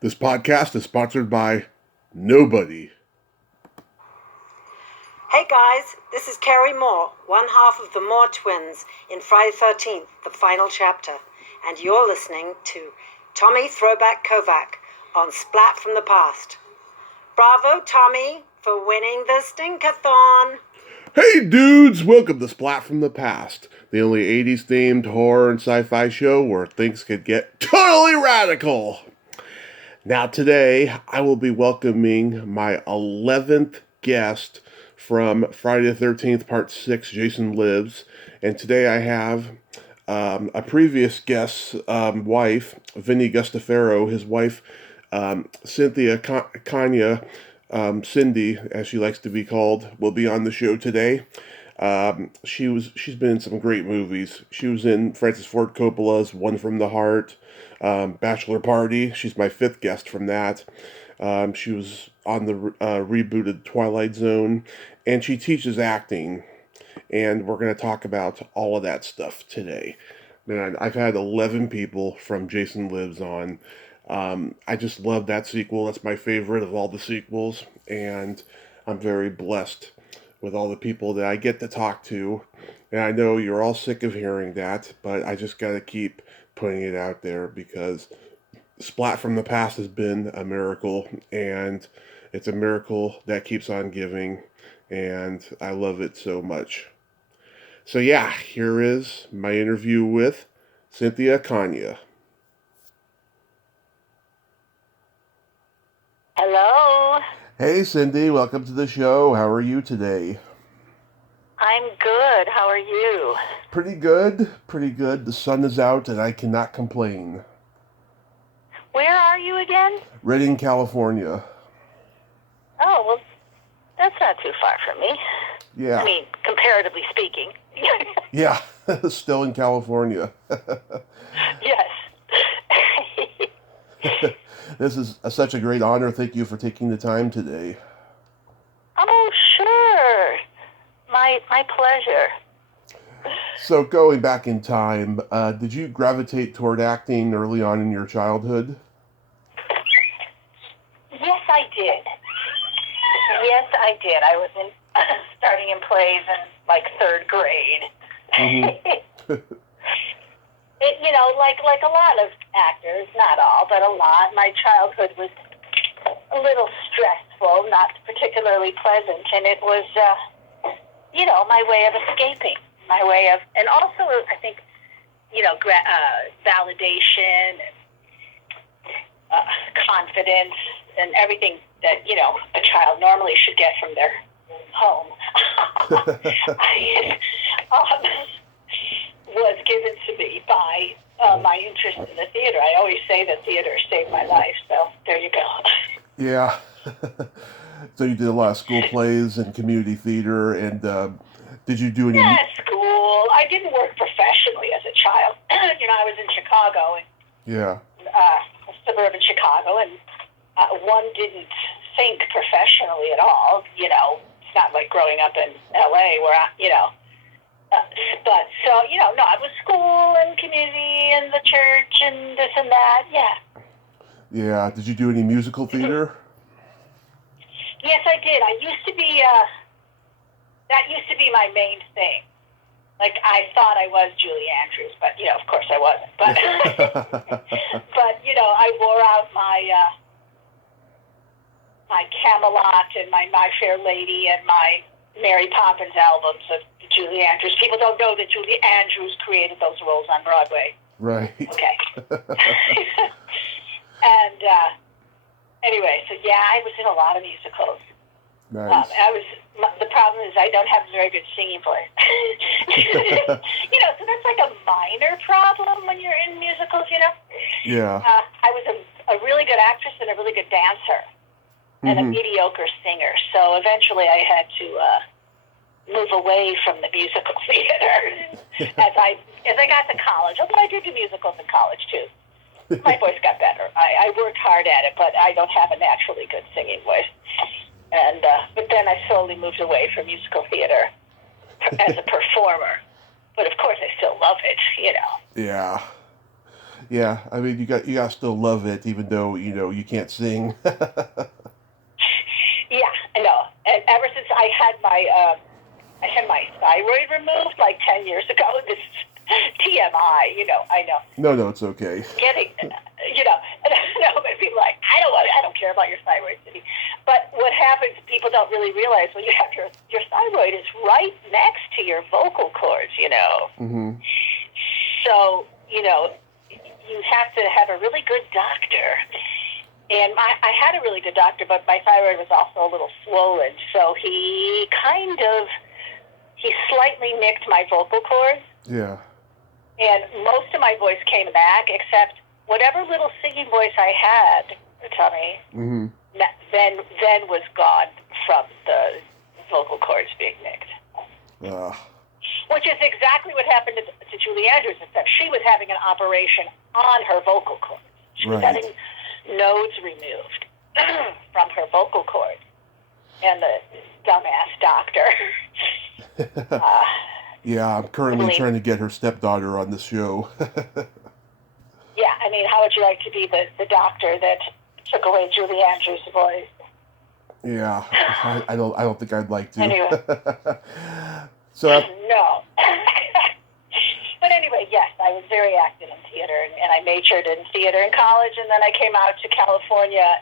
This podcast is sponsored by nobody. Hey guys, this is Carrie Moore, one half of the Moore twins in Friday the 13th, the final chapter, and you're listening to Tommy Throwback Kovac on Splat from the Past. Bravo, Tommy, for winning the Stinkathon! Hey dudes, welcome to Splat from the Past, the only 80s themed horror and sci-fi show where things could get totally radical. Now today, I will be welcoming my 11th guest from Friday the 13th, Part 6, Jason Lives. And today I have a previous guest's wife, Vinny Gustafaro, his wife, Cynthia Kania, Cindy, as she likes to be called, will be on the show today. She's been in some great movies. She was in Francis Ford Coppola's One from the Heart, Bachelor Party. She's my 5th guest from that. She was on the rebooted Twilight Zone, and she teaches acting. And we're going to talk about all of that stuff today. Man, I've had 11 people from Jason Lives on. I just love that sequel. That's my favorite of all the sequels, and I'm very blessed with all the people that I get to talk to. And I know you're all sick of hearing that, but I just got to keep putting it out there because Splat from the Past has been a miracle, and it's a miracle that keeps on giving, and I love it so much. So yeah, here is my interview with Cynthia Kania. Hello. Hey Cindy, welcome to the show. How are you today? I'm good. How are you? Pretty good, pretty good. The sun is out and I cannot complain. Where are you again? Redding, California. Oh, well, that's not too far from me. Yeah. I mean, comparatively speaking. Yeah, still in California. Yes. This is such a great honor. Thank you for taking the time today. Oh, sure. My pleasure. So going back in time, did you gravitate toward acting early on in your childhood? Yes, I did. Yes, I did. I was starting in plays in like 3rd grade. Mm-hmm. Like a lot of actors, not all, but a lot. My childhood was a little stressful, not particularly pleasant, and it was, my way of escaping, my way of, and also I think, validation and confidence and everything that, a child normally should get from their home. Was given to me by my interest in the theater. I always say that theater saved my life, so there you go. Yeah. So you did a lot of school plays and community theater, and did you do any... Yeah, school. I didn't work professionally as a child. I was in Chicago, Yeah. Suburban Chicago, and one didn't think professionally at all. It's not like growing up in L.A. where no, it was school and community and the church and this and that, yeah. Yeah, did you do any musical theater? Yes, I did. I used to be, that used to be my main thing. Like, I thought I was Julie Andrews, but, of course I wasn't. But, I wore out my Camelot and my Fair Lady and my Mary Poppins albums of Julie Andrews. People don't know that Julie Andrews created those roles on Broadway. Right. Okay. And anyway, so yeah, I was in a lot of musicals. Nice. The problem is I don't have a very good singing voice. So that's like a minor problem when you're in musicals, Yeah. I was a really good actress and a really good dancer and a mediocre singer. So eventually I had to move away from the musical theater as I got to college. Although I did do musicals in college too. My voice got better. I worked hard at it, but I don't have a naturally good singing voice. And but then I slowly moved away from musical theater as a performer. But of course, I still love it. Yeah. Yeah, I mean, you got to still love it, even though you can't sing. Yeah, I know. And ever since I had my thyroid removed like 10 years ago. This is TMI, I know. No, it's okay. Getting, and I know, but people are like, I don't care about your thyroid, City. But what happens, people don't really realize when you have your thyroid is right next to your vocal cords, Mm-hmm. So, you have to have a really good doctor. And I had a really good doctor, but my thyroid was also a little swollen. So he slightly nicked my vocal cords. Yeah. And most of my voice came back, except whatever little singing voice I had, Tommy, Mm-hmm. then was gone from the vocal cords being nicked. Which is exactly what happened to Julie Andrews, except she was having an operation on her vocal cords. She was having nodes removed from her vocal cords. And the dumbass doctor. Yeah, I'm currently trying to get her stepdaughter on this show. Yeah, I mean, how would you like to be the doctor that took away Julie Andrews' voice? Yeah, I don't think I'd like to. Anyway. So no. But anyway, yes, I was very active in theater, and I majored in theater in college, and then I came out to California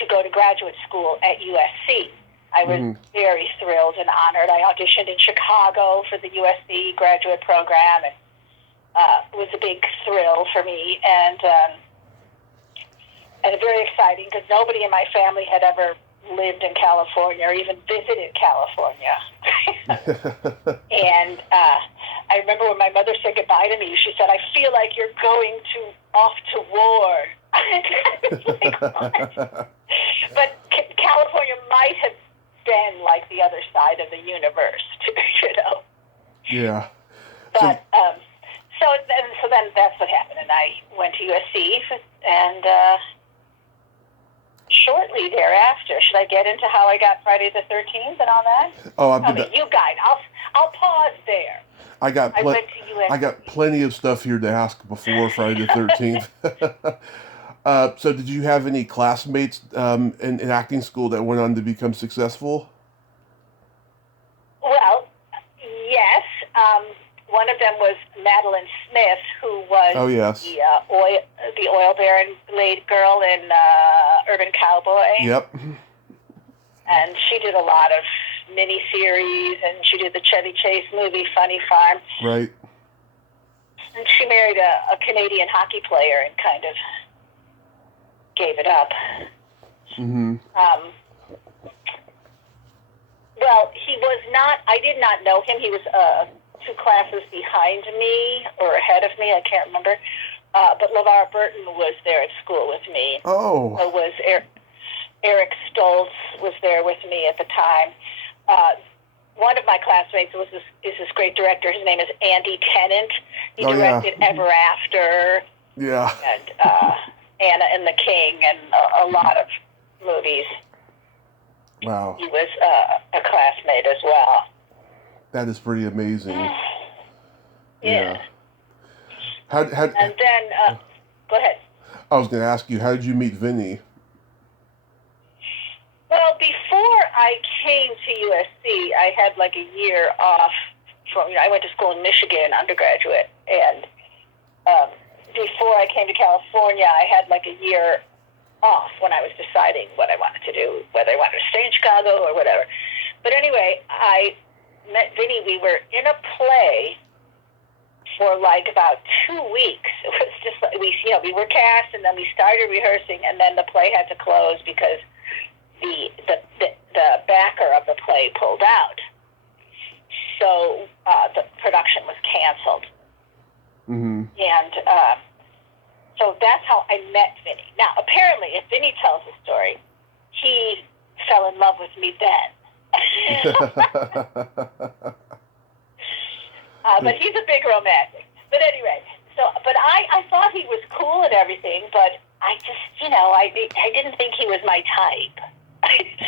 to go to graduate school at USC. I was very thrilled and honored. I auditioned in Chicago for the USC graduate program, and it was a big thrill for me, and very exciting because nobody in my family had ever lived in California or even visited California. And I remember when my mother said goodbye to me, she said, "I feel like you're going off to war." It's like, what? But California might have been like the other side of the universe, Yeah. But so then that's what happened, and I went to USC, and shortly thereafter, should I get into how I got Friday the 13th and all that? Oh, you guide. I'll pause there. I got plenty of stuff here to ask before Friday the 13th. So did you have any classmates in acting school that went on to become successful? Well, yes. One of them was Madeline Smith, who was the oil baron lead girl in Urban Cowboy. Yep. And she did a lot of miniseries, and she did the Chevy Chase movie Funny Farm. Right. And she married a Canadian hockey player and kind of gave it up. Mm-hmm. Well, he was not, I did not know him. He was 2 classes behind me or ahead of me, I can't remember. But LeVar Burton was there at school with me. Oh. So was Eric Stoltz was there with me at the time. One of my classmates is this great director. His name is Andy Tennant. He directed Ever After. Yeah. And Anna and the King and a lot of movies. Wow. He was a classmate as well. That is pretty amazing. Yeah. And then, go ahead. I was going to ask you, how did you meet Vinny? Well, before I came to USC, I had like a year off from, I went to school in Michigan, undergraduate, and before I came to California, I had like a year off when I was deciding what I wanted to do, whether I wanted to stay in Chicago or whatever. But anyway, I met Vinny. We were in a play for like about 2 weeks. It was just like we were cast, and then we started rehearsing, and then the play had to close because the backer of the play pulled out. So the production was canceled. Mm-hmm. And so that's how I met Vinny. Now, apparently, if Vinny tells the story, he fell in love with me then. But he's a big romantic. But anyway, but I thought he was cool and everything, but I just, I didn't think he was my type.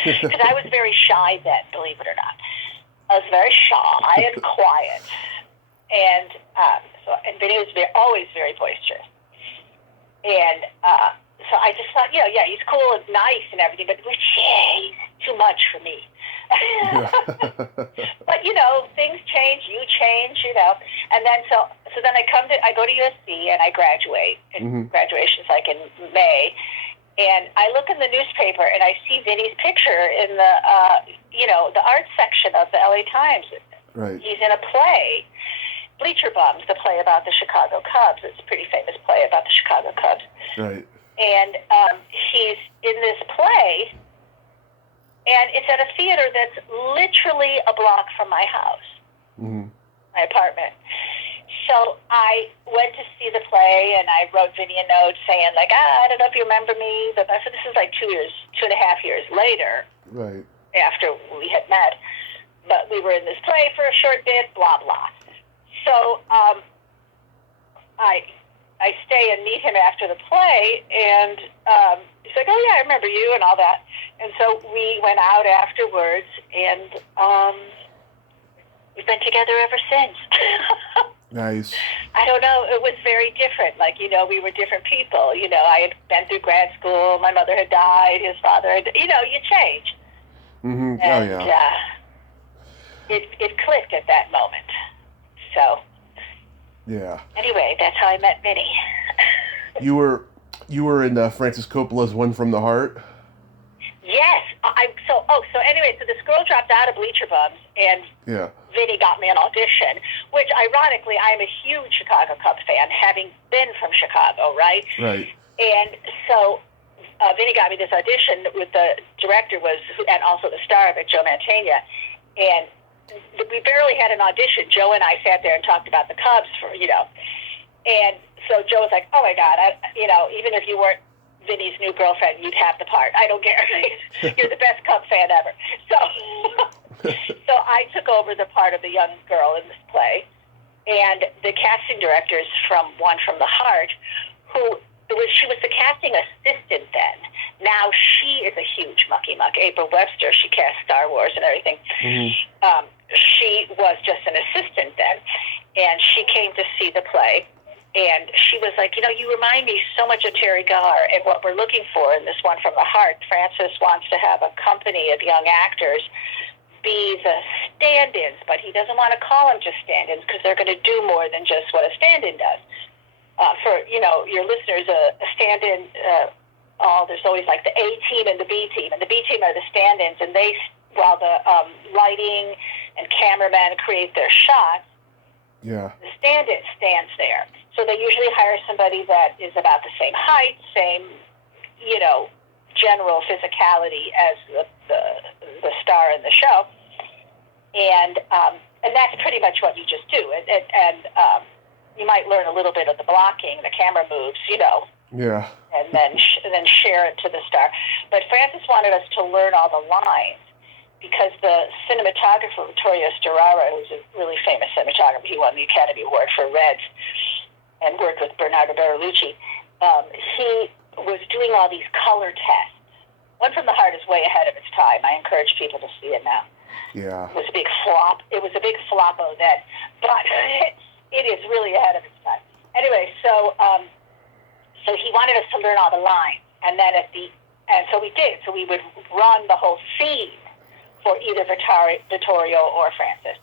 Because I was very shy then, believe it or not. I was very shy and quiet. And Vinny was always very boisterous. And so I just thought, yeah, he's cool and nice and everything, but he's too much for me. But things change, you change, and then so then I go to USC and I graduate, and graduation's like in May, and I look in the newspaper and I see Vinny's picture in the the art section of the LA Times. Right. He's in a play, Bleacher Bums, the play about the Chicago Cubs. It's a pretty famous play about the Chicago Cubs. Right. And he's in this play. And it's at a theater that's literally a block from my house, my apartment. So I went to see the play, and I wrote Vinny a note saying, like, I don't know if you remember me, but so this is like 2.5 years later, right, after we had met. But we were in this play for a short bit, blah, blah. So I stay and meet him after the play, and he's like, oh, yeah, I remember you and all that. And so we went out afterwards, and we've been together ever since. Nice. I don't know. It was very different. Like, we were different people. I had been through grad school. My mother had died. His father had, you change. Mm-hmm. And, oh, yeah. It clicked at that moment. So. Yeah. Anyway, that's how I met Vinny. You were in Francis Coppola's One from the Heart? Yes. So anyway, so this girl dropped out of Bleacher Bums, and Vinny got me an audition, which ironically, I'm a huge Chicago Cubs fan, having been from Chicago, right? Right. And so Vinny got me this audition with the director and also the star of it, Joe Mantegna, and we barely had an audition. Joe and I sat there and talked about the Cubs and so Joe was like, oh my God, even if you weren't Vinny's new girlfriend, you'd have the part. I don't care. You're the best Cub fan ever. So I took over the part of the young girl in this play, and the casting directors from One from the Heart, she was the casting assistant then. Now she is a huge mucky muck. April Webster, she cast Star Wars and everything. Mm-hmm. She was just an assistant then, and she came to see the play, and she was like, you remind me so much of Terry Garr, and what we're looking for in this One from the Heart, Francis wants to have a company of young actors be the stand-ins, but he doesn't want to call them just stand-ins because they're going to do more than just what a stand-in does. For your listeners, a stand-in, there's always like the A team and the B team, and the B team are the stand-ins, and while the lighting and cameramen create their shots, the stand-in stands there. So they usually hire somebody that is about the same height, same, general physicality as the star in the show, and that's pretty much what you just do, and you might learn a little bit of the blocking, the camera moves, Yeah. and then share it to the star. But Francis wanted us to learn all the lines because the cinematographer, Vittorio Storaro, who's a really famous cinematographer, he won the Academy Award for Reds and worked with Bernardo Bertolucci, he was doing all these color tests. One from the Heart is way ahead of its time. I encourage people to see it now. Yeah. It was a big flop. It was a big floppo then, but it is really ahead of its time. Anyway, so he wanted us to learn all the lines, and then so we did. So we would run the whole scene for either Vittorio or Francis.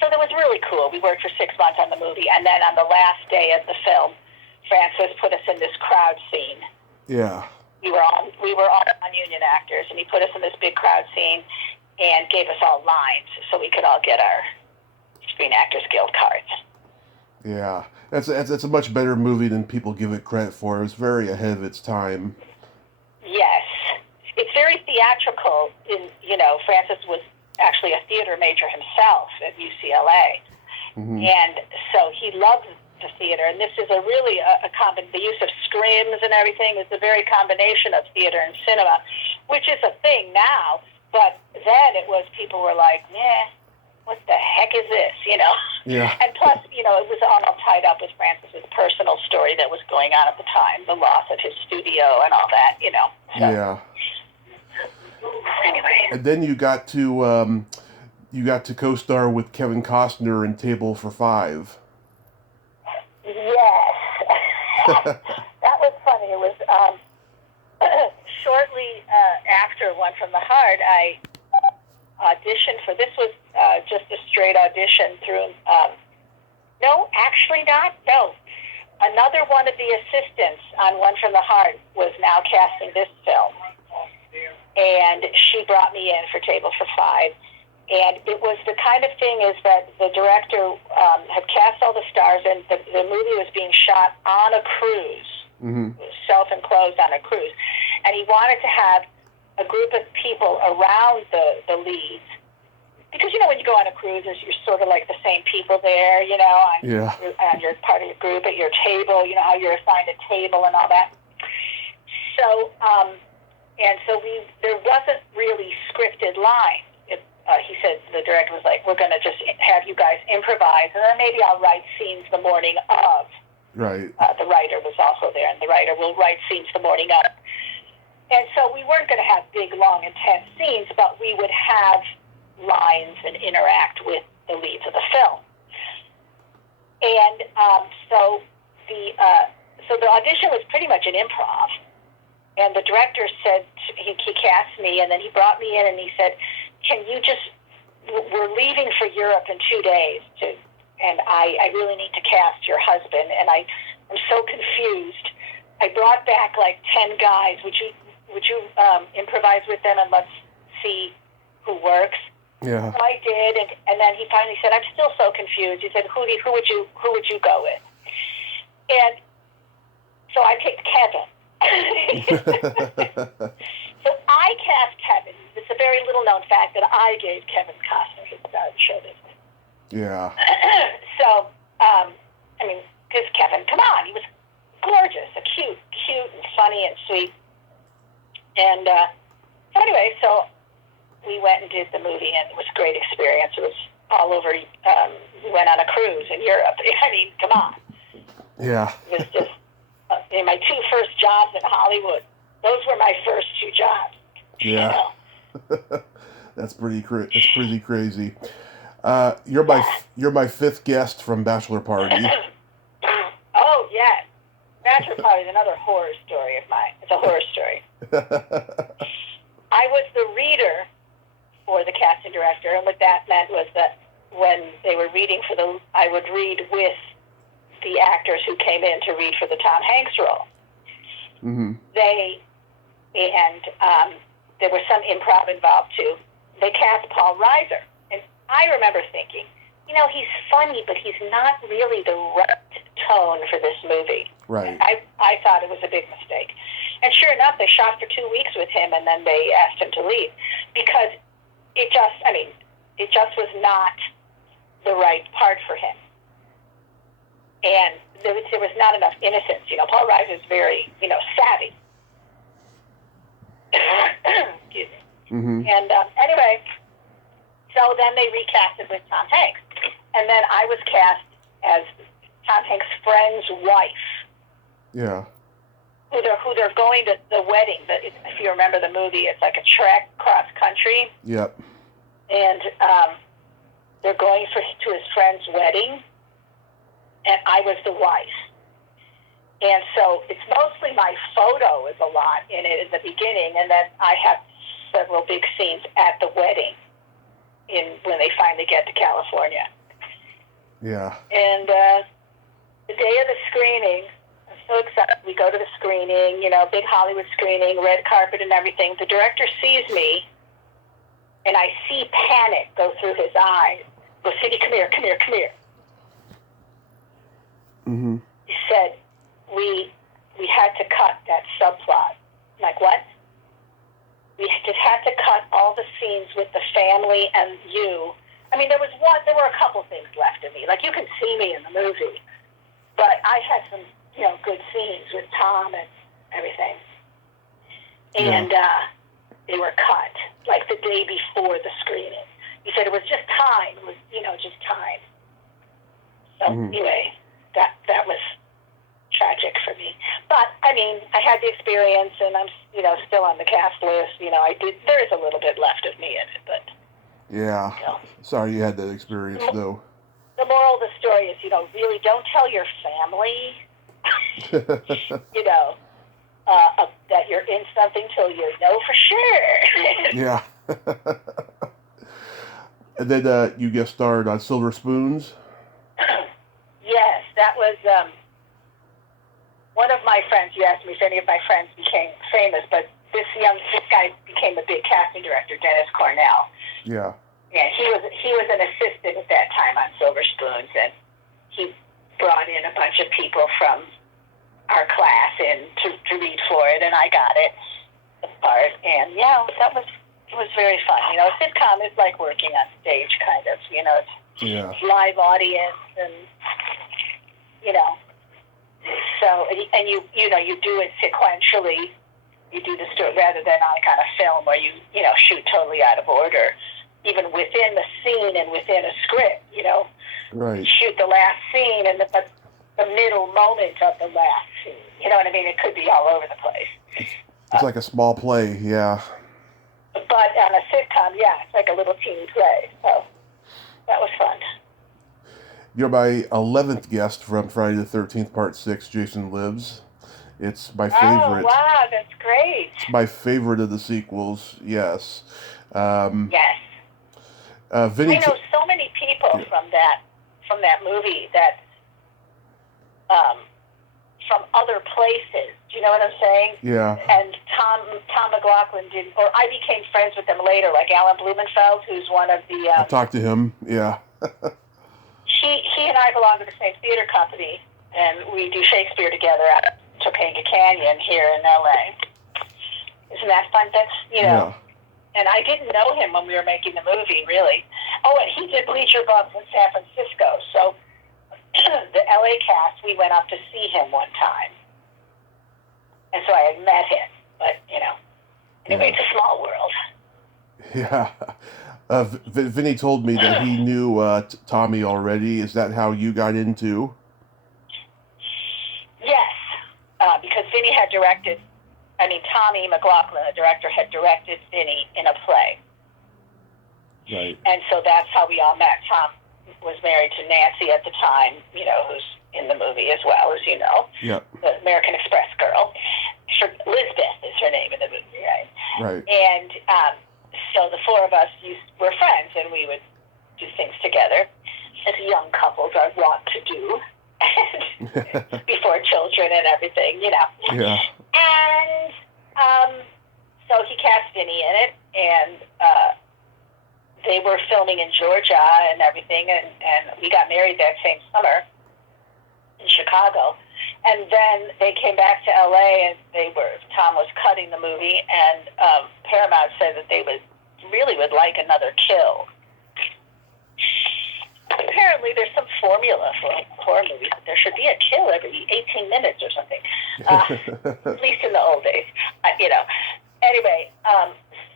So that was really cool. We worked for 6 months on the movie, and then on the last day of the film, Francis put us in this crowd scene. Yeah. We were all non-union actors, and he put us in this big crowd scene and gave us all lines so we could all get our Screen Actors Guild cards. Yeah, that's a much better movie than people give it credit for. It was very ahead of its time. Yes. It's very theatrical. Francis was actually a theater major himself at UCLA. Mm-hmm. And so he loved the theater. And this is the use of scrims and everything is a very combination of theater and cinema, which is a thing now. But then people were like, what the heck is this, Yeah. And plus, it was all tied up with Francis's personal story that was going on at the time, the loss of his studio and all that, So. Yeah. Anyway. And then you got to co-star with Kevin Costner in Table for Five. Yes. That was funny. shortly after One from the Heart, I auditioned for, this was just a straight audition through, no, actually not, no. Another one of the assistants on One from the Heart was now casting this film. And she brought me in for Table for Five. And it was the kind of thing is that the director had cast all the stars, and the movie was being shot on a cruise, self-enclosed on a cruise. And he wanted to have a group of people around the leads. Because, when you go on a cruise, you're sort of like the same people there, and you're part of your group at your table, how you're assigned a table and all that. So, there wasn't really scripted lines. He said, the director was like, we're going to just have you guys improvise, and then maybe I'll write scenes the morning of. Right. The writer was also there, and the writer will write scenes the morning of. And so we weren't going to have big, long, intense scenes, but we would have lines and interact with the leads of the film. And so the audition was pretty much an improv. And the director said, he cast me, and then he brought me in, and he said, we're leaving for Europe in 2 days, and I really need to cast your husband, and I'm so confused. I brought back like 10 guys. Would you improvise with them, and let's see who works? Yeah. So I did, and then he finally said, I'm still so confused. He said, who would you go with? And so I picked Kevin. So I cast Kevin. It's a very little known fact that I gave Kevin Costner his start in show business. Yeah. So, because Kevin, come on, he was gorgeous, cute and funny and sweet. And so anyway, so we went and did the movie, and it was a great experience. It was all over. We went on a cruise in Europe. Come on. Yeah. It was just my 2 first jobs in Hollywood. Those were my first 2 jobs. Yeah. That's pretty crazy. You're my 5th guest from Bachelor Party. Oh yes, Bachelor Party is another horror story of mine. It's a horror story. I was the reader for the casting director, and what that meant was that when they were reading I would read with the actors who came in to read for the Tom Hanks role. Mm-hmm. There was some improv involved too. They cast Paul Reiser, and I remember thinking, he's funny, but he's not really the right tone for this movie. Right. I thought it was a big mistake. And sure enough, they shot for 2 weeks with him, and then they asked him to leave because it just was not the right part for him. And there was not enough innocence. Paul Reiser is very, savvy. Excuse me. Mm-hmm. And anyway, so then they recast it with Tom Hanks. And then I was cast as Tom Hanks' friend's wife. Yeah. Who they're going to the wedding. If you remember the movie, it's like a trek cross country. Yep. And they're going to his friend's wedding. And I was the wife. And so it's mostly my photo is a lot in it in the beginning, and then I have several big scenes at the wedding when they finally get to California. Yeah. And the day of the screening, I'm so excited. We go to the screening, big Hollywood screening, red carpet and everything. The director sees me, and I see panic go through his eyes. Go, Cindy, come here. Mm-hmm. He said, we had to cut that subplot. I'm like, what? We just had to cut all the scenes with the family and you. there were a couple things left of me. Like, you can see me in the movie, but I had some, good scenes with Tom and everything. And they were cut, like the day before the screening. He said it was just time. It was, just time. So anyway, that was tragic for me. But, I had the experience, and I'm, still on the cast list. There is a little bit left of me in it, but... Yeah. Sorry you had that experience, though. The moral of the story is, really don't tell your family. that you're in something till you know for sure. Yeah. And then you guest starred on Silver Spoons. Yes, that was one of my friends. You asked me if any of my friends became famous, but this guy became a big casting director, Dennis Cornell. Yeah. Yeah, he was an assistant at that time on Silver Spoons, and he brought in a bunch of people from our class in to read for it, and I got it, the part, and yeah, it was very fun. You know, a sitcom is like working on stage, kind of. You know, it's live audience, and you know, so and you do it sequentially. You do the story rather than on a kind of film where you shoot totally out of order, even within the scene and within a script. You know, right. Shoot the last scene and the middle moment of the last scene. You know what I mean? It could be all over the place. It's like a small play, yeah. But on a sitcom, yeah, it's like a little teeny play. So that was fun. You're my 11th guest from Friday the 13th, Part 6, Jason Lives. It's my favorite. Oh, wow, that's great. It's my favorite of the sequels, yes. Yes. Vinny I know so many people from that movie that from other places. Do you know what I'm saying? Yeah. And Tom McLaughlin did, or I became friends with them later, like Alan Blumenfeld, who's one of the. I talked to him. Yeah. he and I belong to the same theater company, and we do Shakespeare together out of Topanga Canyon here in LA. Isn't that fun? That's Yeah. And I didn't know him when we were making the movie, really. Oh, and he did Bleacher Bumps in San Francisco, so. The LA cast, we went up to see him one time. And so I had met him. But, anyway, It's a small world. Yeah. Vinny told me that he knew Tommy already. Is that how you got into? Yes, because Vinny had directed, Tommy McLaughlin, the director, had directed Vinny in a play. Right. And so that's how we all met. Tom was married to Nancy at the time, who's in the movie as well, as you know. Yeah. The American Express girl. Lisbeth is her name in the movie, right? Right. And so the four of us were friends, and we would do things together, as young couples are wont to do, before children and everything, Yeah. And so he cast Vinny in it, and they were filming in Georgia and everything, and we got married that same summer in Chicago. And then they came back to LA, and Tom was cutting the movie, and Paramount said that they really would like another kill. Apparently there's some formula for horror movies that there should be a kill every 18 minutes or something, at least in the old days, Anyway,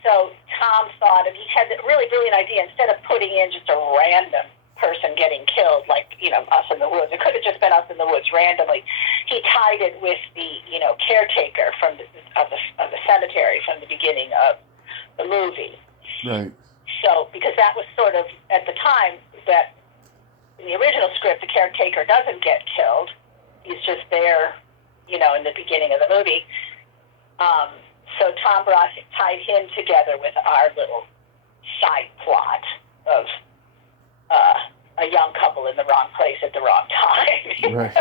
so Tom thought, and he had a really brilliant idea. Instead of putting in just a random person getting killed, like, us in the woods, it could have just been us in the woods randomly. He tied it with the, caretaker of the cemetery from the beginning of the movie. Right. So, because that was sort of, at the time, that in the original script, the caretaker doesn't get killed. He's just there, in the beginning of the movie. So Tom tied him together with our little side plot of a young couple in the wrong place at the wrong time. Right.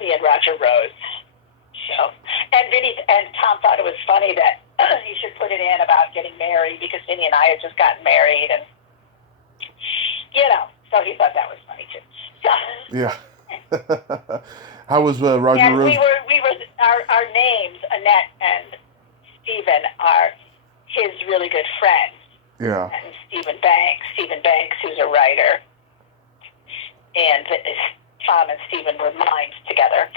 Me and Roger Rose. So, and Tom thought it was funny that you should put it in about getting married, because Vinny and I had just gotten married, and so he thought that was funny too. So, yeah. How was Roger and Rose? we were our names, Annette and Stephen, are his really good friends. Yeah. And Stephen Banks, who's a writer, and Tom and Stephen were mimed together,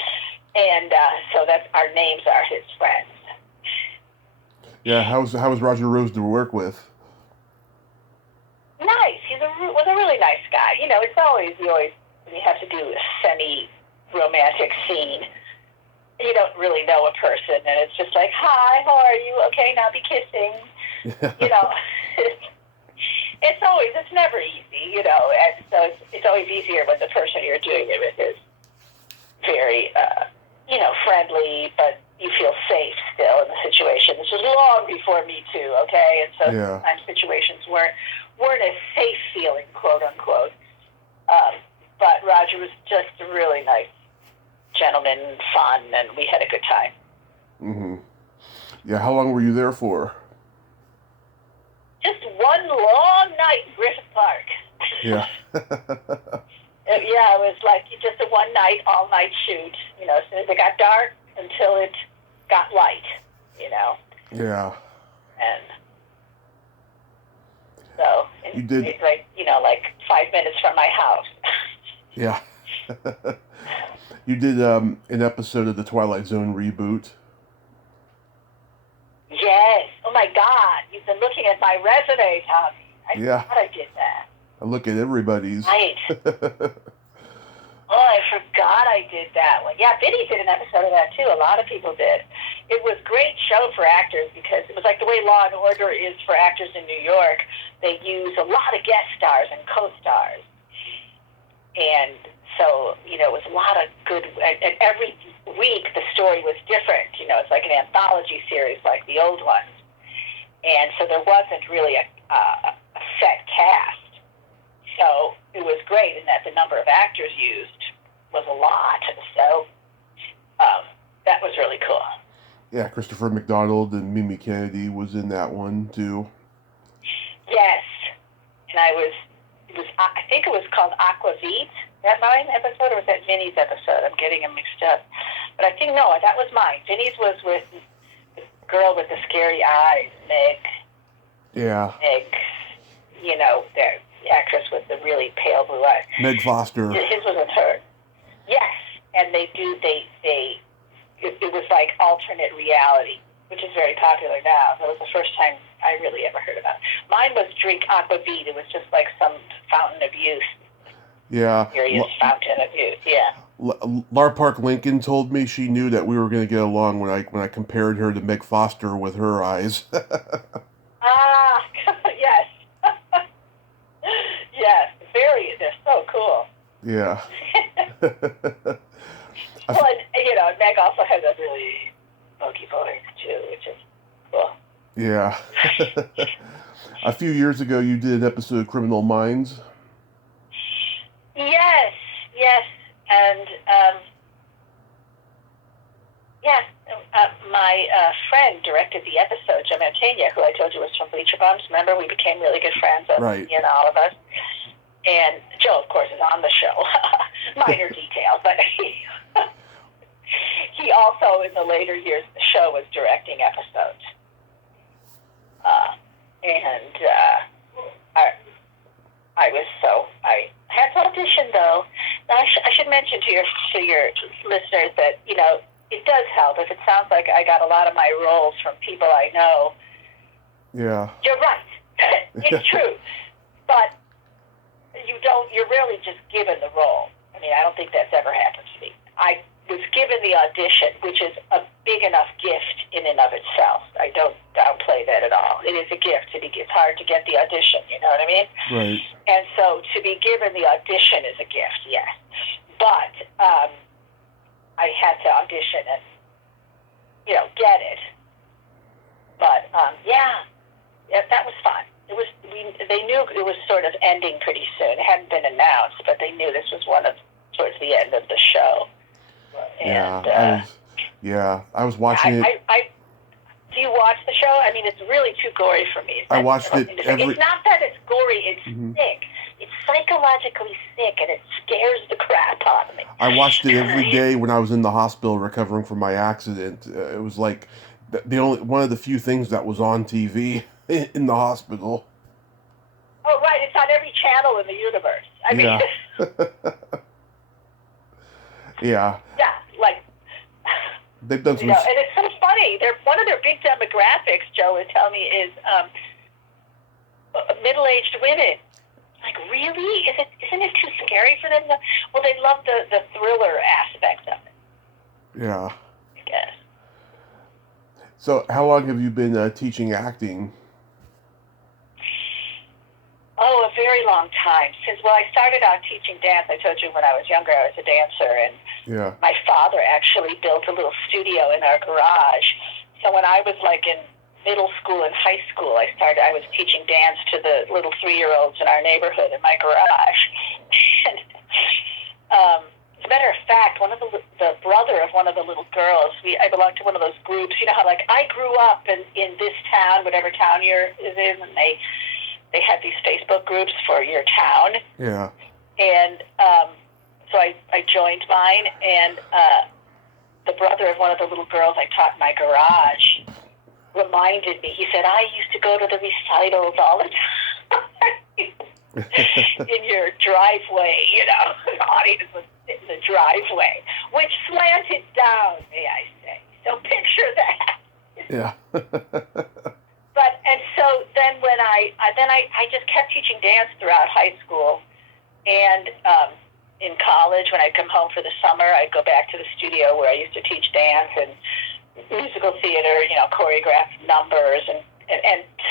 and so that our names are his friends. Yeah. How was Roger Rose to work with? Nice. He was a really nice guy. It's always when you have to do a semi-romantic scene, you don't really know a person, and it's just like, hi, how are you? Okay, now be kissing. It's never easy, and so it's always easier when the person you're doing it with is very, before Me Too, okay? And so Yeah. sometimes situations weren't a safe feeling, quote unquote. But Roger was just a really nice gentleman, fun, and we had a good time. Mm-hmm. Yeah, how long were you there for? Just one long night in Griffith Park. Yeah. Yeah, it was like just a one night, all night shoot. You know, as soon as it got dark until it got light. You know. Yeah. And so You did. it's like 5 minutes from my house. Yeah. You did an episode of the Twilight Zone reboot. Yes. Oh my God! You've been looking at my resume, Tommy. I forgot I did that. I look at everybody's. Right. Oh, I forgot I did that one. Yeah, Vinny did an episode of that too. A lot of people did. It was a great show for actors because it was like the way Law and Order is for actors in New York. They use a lot of guest stars and co-stars. And so, it was a lot of good, and every week the story was different. It's like an anthology series like the old ones. And so there wasn't really a set cast. So it was great in that the number of actors used was a lot. So that was really cool. Yeah, Christopher McDonald and Mimi Kennedy was in that one too. Yes. And I think it was called Aquavit. That mine episode, or was that Vinny's episode? I'm getting them mixed up. But I think, no, that was mine. Vinny's was with the girl with the scary eyes, Meg. Yeah. Meg, the actress with the really pale blue eyes. Meg Foster. His was with her. Yes. And it was like alternate reality, which is very popular now. That was the first time I really ever heard about it. Mine was Drink Aquavit. It was just like some fountain of youth. Yeah. Serious fountain of youth, yeah. Lar Park Lincoln told me she knew that we were going to get along when I compared her to Meg Foster with her eyes. Yes. Yes, they're so cool. Yeah. Well, and, Meg also has a really smoky voice, too, which is cool. Yeah. A few years ago, you did an episode of Criminal Minds. Yes. And, my friend directed the episode, Joe Mantegna, who I told you was from Bleacher Bums. Remember, we became really good friends, right. All of us. And Joe, of course, is on the show. Minor detail, but he also, in the later years of the show, was directing episodes. I had to audition, though. Now, I should mention to your listeners that, it does help if it sounds like I got a lot of my roles from people I know. Yeah. You're right. It's true. But you're rarely just given the role. I mean, I don't think that's ever happened to me. I was given the audition, which is a big enough gift in and of itself. I don't downplay that at all. It is a gift. It's hard to get the audition, you know what I mean? Right. And so to be given the audition is a gift, yes. But I had to audition and, get it. But, that was fun. They knew it was sort of ending pretty soon. It hadn't been announced, but they knew this was towards the end of the show. And, I was watching it. Do you watch the show? I mean, it's really too gory for me. I watched it It's not that it's gory, it's sick. It's psychologically sick, and it scares the crap out of me. I watched it every day when I was in the hospital recovering from my accident. It was like one of the few things that was on TV in the hospital. Oh, right. It's on every channel in the universe. I mean... Yeah. Yeah, like... They've done some... and it's so funny. One of their big demographics, Joe would tell me, is middle-aged women. Like, really? Isn't it too scary for them? Well, they love the thriller aspect of it. Yeah. I guess. So, how long have you been teaching acting? Oh, a very long time. I started out teaching dance. I told you when I was younger I was a dancer, and my father actually built a little studio in our garage. So when I was like in middle school and high school, I was teaching dance to the little 3-year-olds in our neighborhood in my garage. And as a matter of fact, one of the brother of one of the little girls, I belonged to one of those groups. You know how, like, I grew up in this town, whatever town you're in, and they had these Facebook groups for your town. Yeah. And so I joined mine, and the brother of one of the little girls I taught in my garage reminded me. He said, I used to go to the recitals all the time in your driveway, the audience was in the driveway, which slanted down, may I say. So picture that. Yeah. And so then when I just kept teaching dance throughout high school, and in college, when I'd come home for the summer, I'd go back to the studio where I used to teach dance and musical theater, choreograph numbers and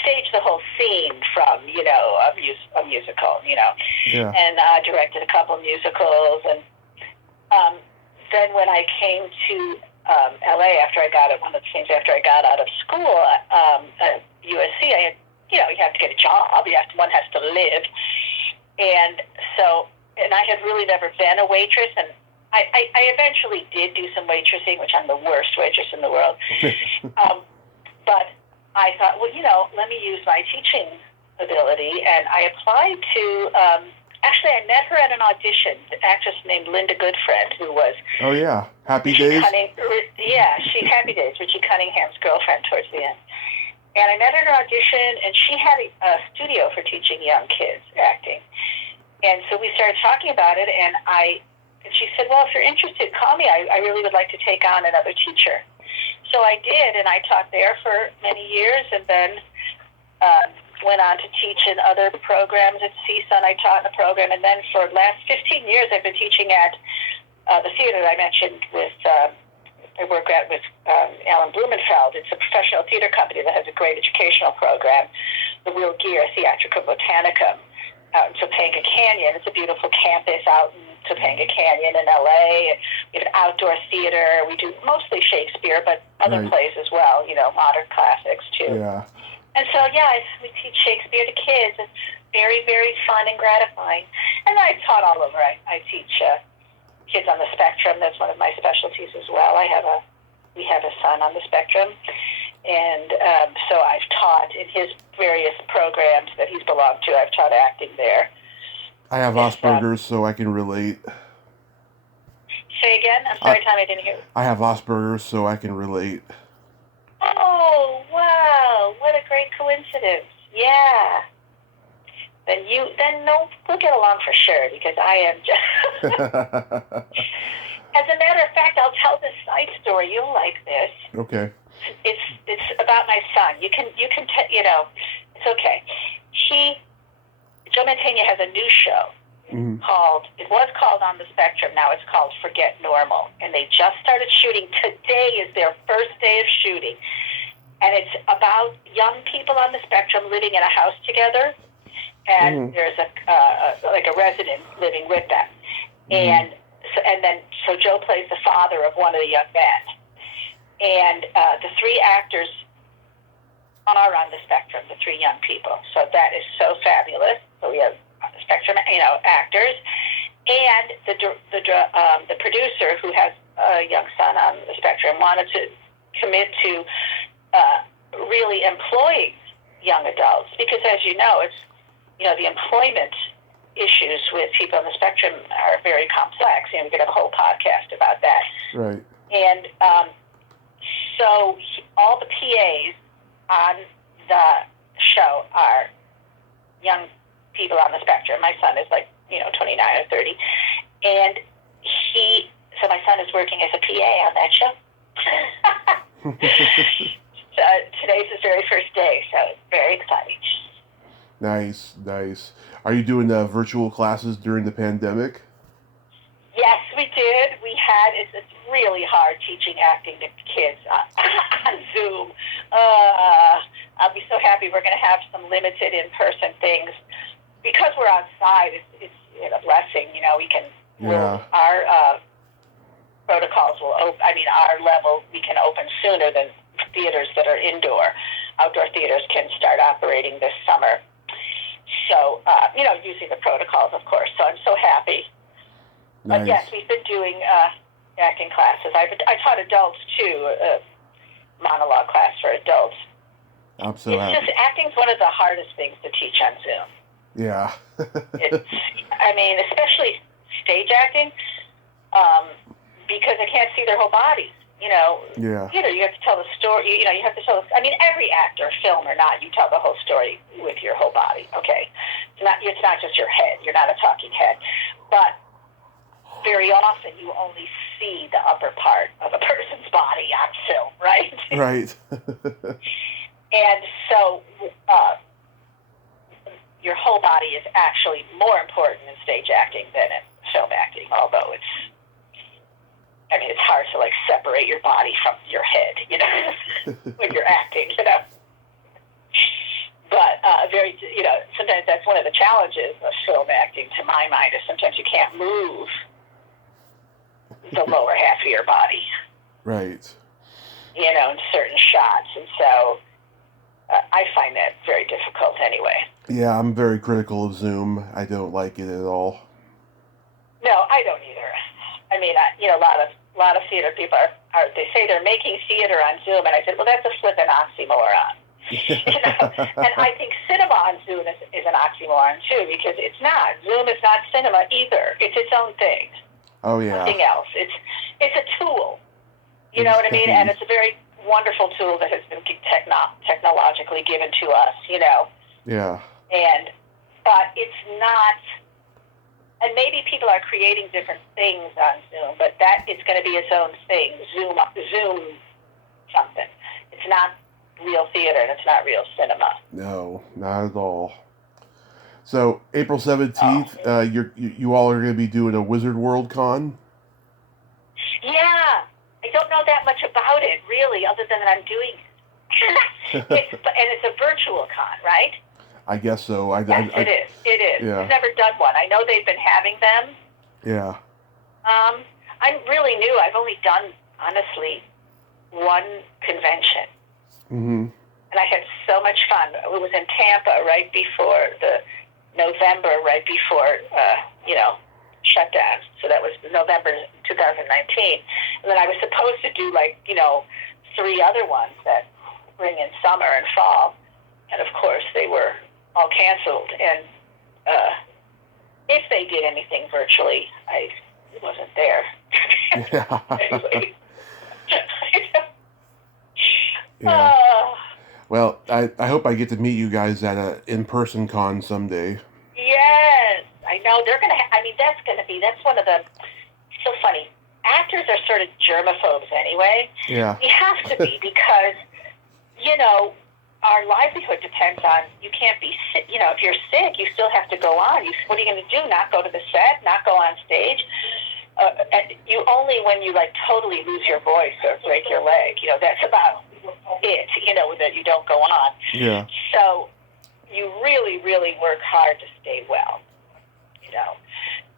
stage the whole scene from, a musical, Yeah. and directed a couple musicals. And then when I came to LA after I got out of school at USC, I had, you have to get a job. One has to live. And so, I had really never been a waitress, and I eventually did do some waitressing, which I'm the worst waitress in the world. But I thought, well, let me use my teaching ability, and I applied to, actually I met her at an audition, an actress named Linda Goodfriend, who was... Oh, yeah. Happy Days? Happy Days, Richie Cunningham's girlfriend towards the end. And I met her at an audition, and she had a studio for teaching young kids acting. And so we started talking about it, and she said, well, if you're interested, call me. I really would like to take on another teacher. So I did, and I taught there for many years, and then went on to teach in other programs at CSUN. I taught in a program, and then for the last 15 years, I've been teaching at the theater that I mentioned I work at with Alan Blumenfeld. It's a professional theater company that has a great educational program, the Will Gear Theatrical Botanicum out in Topanga Canyon. It's a beautiful campus out in Topanga Canyon in LA. We have outdoor theater. We do mostly Shakespeare, but other plays as well, modern classics too. Yeah. And so, we teach Shakespeare to kids. It's very, very fun and gratifying. And I've taught all over. I teach kids on the spectrum. That's one of my specialties as well. We have a son on the spectrum. And so I've taught in his various programs that he's belonged to. I've taught acting there. I have Asperger's, so I can relate. Say again? I'm sorry, Tom, I didn't hear. I have Asperger's, so I can relate. Oh, wow. What a great coincidence. Yeah. Then we'll get along for sure, because I am just... As a matter of fact, I'll tell this side story. You'll like this. Okay. It's about my son. You can it's okay. Joe Mantegna has a new show it was called On the Spectrum. Now it's called Forget Normal. And they just started shooting. Today is their first day of shooting. And it's about young people on the spectrum living in a house together. And there's a resident living with them. And so Joe plays the father of one of the young men. And the three actors are on the spectrum, the three young people. So that is so fabulous. So we have spectrum, actors, and the producer, who has a young son on the spectrum, wanted to commit to really employing young adults, because, as you know, it's the employment issues with people on the spectrum are very complex. We could have a whole podcast about that. Right. And so all the PAs on the show are young people on the spectrum. My son is 29 or 30. And so my son is working as a PA on that show. So today's his very first day, so it's very exciting. Nice. Are you doing virtual classes during the pandemic? Yes, we did. It's really hard teaching acting to kids on Zoom. I'll be so happy we're going to have some limited in-person things. Because we're outside, it's a blessing. We can, our protocols will open, our level, we can open sooner than theaters that are indoor. outdoor theaters can start operating this summer. So, using the protocols, of course. So I'm so happy. Nice. But yes, we've been doing acting classes. I taught adults too, a monologue class for adults. I'm so happy. Just acting's one of the hardest things to teach on Zoom. Yeah. Especially stage acting, because I can't see their whole bodies. Yeah. You have to tell the story. You have to tell. Every actor, film or not, you tell the whole story with your whole body. Okay, it's not just your head. You're not a talking head, but very often you only see the upper part of a person's body on film, right? Right. And so your whole body is actually more important in stage acting than in film acting, although it's hard to separate your body from your head, when you're acting, But sometimes that's one of the challenges of film acting, to my mind, is sometimes you can't move the lower half of your body. Right. In certain shots. And so I find that very difficult anyway. Yeah, I'm very critical of Zoom. I don't like it at all. No, I don't either. A lot of theater people they say they're making theater on Zoom, and I said, well, that's a flippin' oxymoron. And I think cinema on Zoom is an oxymoron too, because it's not. Zoom is not cinema either. It's its own thing. Oh yeah. Nothing else. It's a tool. You know what I mean? And it's a very wonderful tool that has been technologically given to us. Yeah. But it's not. And maybe people are creating different things on Zoom, but it's going to be its own thing. Zoom something. It's not real theater, and it's not real cinema. No, not at all. So April 17th, you all are going to be doing a Wizard World Con? Yeah. I don't know that much about it, really, other than I'm doing it. It's a virtual con, right? I guess so. Yes, it is. It is. Yeah. I've never done one. I know they've been having them. Yeah. I'm really new. I've only done, honestly, one convention. Mm-hmm. And I had so much fun. It was in Tampa right before November, right before, shutdown. So that was November 2019. And then I was supposed to do 3 other ones that bring in summer and fall. And of course they were all canceled. And if they did anything virtually, I wasn't there. Yeah. Anyway. Yeah. Well, I hope I get to meet you guys at a in-person con someday. Yes, I know. They're going to that's one of the, so funny. Actors are sort of germaphobes anyway. Yeah. We have to be because, our livelihood depends on, you can't be sick. If you're sick, you still have to go on. What are you going to do? Not go to the set? Not go on stage? You only when you totally lose your voice or break your leg, that's about it, that you don't go on. Yeah. So you really, really work hard to stay well,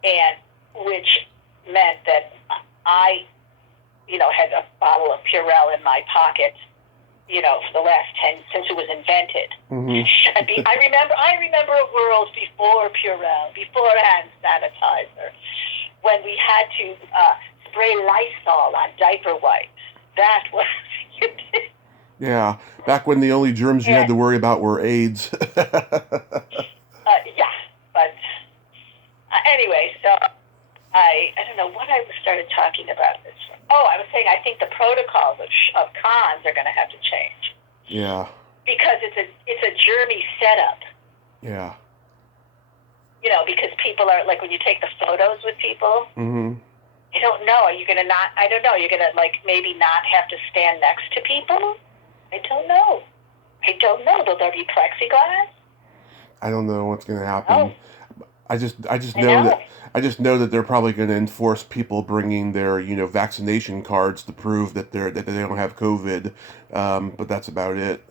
and which meant that I, had a bottle of Purell in my pocket, for the last 10, since it was invented. Mm-hmm. I remember a world before Purell, before hand sanitizer, when we had to spray Lysol on diaper wipes. That was... Yeah, back when the only germs you had to worry about were AIDS. Yeah, but anyway, so I don't know what I started talking about this. Oh, I was saying I think the protocols of cons are going to have to change. Yeah. Because it's a germy setup. Yeah. Because people are, when you take the photos with people, mm-hmm. I don't know, are you going to not, I don't know, you're going to, maybe not have to stand next to people? I don't know. Will there be plexiglass? I don't know what's going to happen. Oh. I just know that they're probably going to enforce people bringing their vaccination cards to prove that they don't have COVID, but that's about it.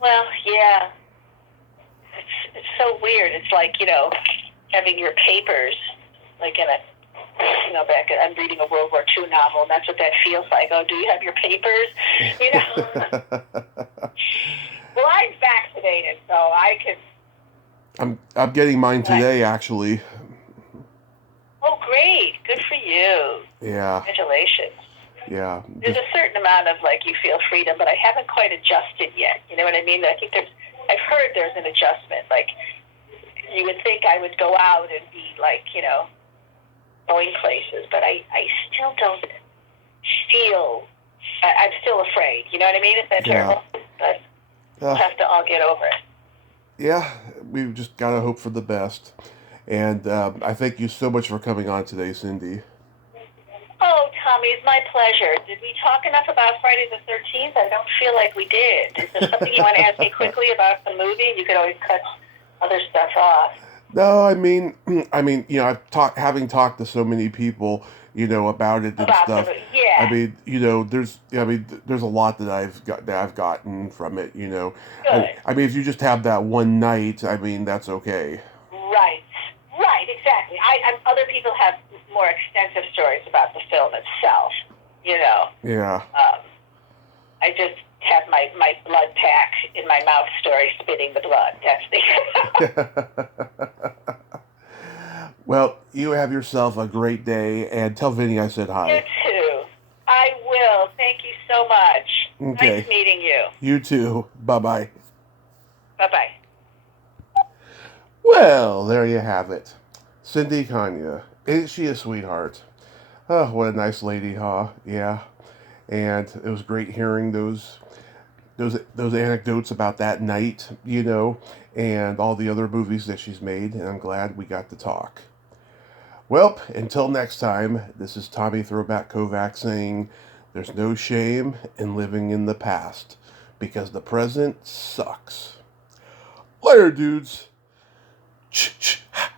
Well, yeah, it's so weird. It's having your papers in a I'm reading a World War II novel, and that's what that feels like. Oh, do you have your papers? Well, I'm vaccinated, so I can. I'm getting mine today, actually. Oh, great! Good for you. Yeah. Congratulations. Yeah. There's a certain amount of you feel freedom, but I haven't quite adjusted yet. You know what I mean? I think I've heard there's an adjustment. You would think I would go out and be going places, but I still don't feel. I'm still afraid. You know what I mean? Is that terrible? But we'll have to all get over it. Yeah, we've just got to hope for the best. And I thank you so much for coming on today, Cindy. Oh, Tommy, it's my pleasure. Did we talk enough about Friday the 13th? I don't feel like we did. Is there something you want to ask me quickly about the movie? You could always cut other stuff off. No, I mean, having talked to so many people, about it and stuff. Yeah. I mean, there's a lot that I've gotten from it. Good. I mean, if you just have that one night, I mean, that's okay. Right, exactly. Other people have more extensive stories about the film itself. Yeah. I just have my blood pack in my mouth story spitting the blood. That's the. Well, you have yourself a great day, and tell Vinny I said hi. You too. I will. Thank you so much. Okay. Nice meeting you. You too. Bye-bye. Bye-bye. Well, there you have it. Cynthia Kania. Isn't she a sweetheart? Oh, what a nice lady, huh? Yeah. And it was great hearing those anecdotes about that night, and all the other movies that she's made, and I'm glad we got to talk. Well, until next time, this is Tommy Throwback Kovac saying, there's no shame in living in the past, because the present sucks. Later, dudes. Ch-ch-ha.